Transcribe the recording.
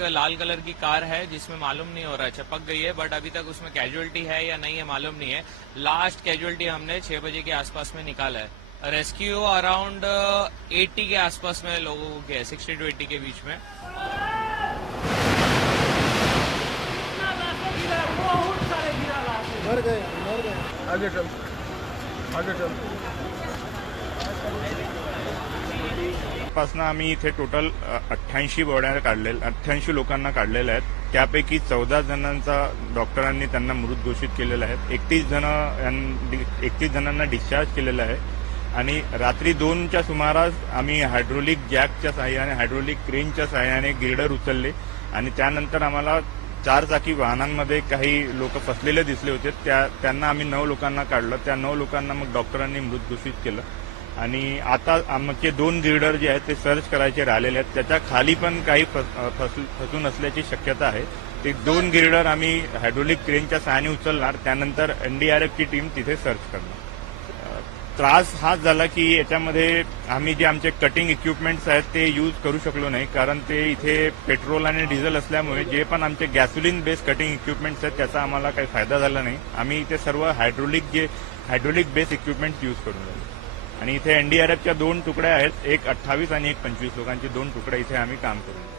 लाल कलर की कार है जिसमें मालूम नहीं हो रहा चपक गई है बट अभी तक उसमें कैजुअलिटी है या नहीं है मालूम नहीं है। लास्ट कैजुअलिटी हमने छह बजे के आसपास में निकाला है। रेस्क्यू अराउंड 80 के आसपास में लोगों को है सिक्सटी टू एट्टी के बीच में। मर गए मर गए। आगे चल आगे चल। पासून आम्ही इथे टोटल अठ्ठ्याऐंशी बॉड्या काढले अठ्ठ्याऐंशी लोकांना काढलेल्या आहेत. त्यापैकी चौदा जणांचा डॉक्टरांनी त्यांना मृत घोषित केलेला आहे. एकतीस जण एकतीस जणांना डिस्चार्ज केलेला आहे. आणि रात्री दोनच्या सुमारास आम्ही हायड्रोलिक जॅकच्या सहाय्याने हायड्रोलिक क्रेनच्या सहाय्याने गिर्डर उचलले. आणि त्यानंतर आम्हाला चार चाकी वाहनांमध्ये काही लोक फसलेले दिसले होते. त्या त्यांना आम्ही नऊ लोकांना काढलं. त्या नऊ लोकांना मग डॉक्टरांनी मृत घोषित केलं. आणि आता आमचे दोन गिर्डर जे आहेत ते सर्च करायचे राहिलेले आहेत. त्याच्याखाली पण काही फस- फसून असल्याची शक्यता आहे. ते दोन गिर्डर आम्ही हायड्रोलिक क्रेनच्या सहाय्याने उचलणार. त्यानंतर एनडीआरएफची टीम तिथे सर्च करणार. त्रास हाच झाला की याच्यामध्ये आम्ही जे आमचे कटिंग इक्विपमेंट्स आहेत ते यूज करू शकलो नाही. कारण ते इथे पेट्रोल आणि डिझेल असल्यामुळे जे पण आमचे गॅसोलिन बेस्ड कटिंग इक्विपमेंट्स आहेत त्याचा आम्हाला काही फायदा झाला नाही. आम्ही इथे सर्व हायड्रोलिक जे हायड्रोलिक बेस्ड इक्विपमेंट यूज करून राहिलो. आणि इथे एनडीआरएफच्या दोन तुकड्या आहेत एक अठ्ठावीस आणि एक पंचवीस. लोकांची दोन तुकड्या इथे आम्ही काम करू.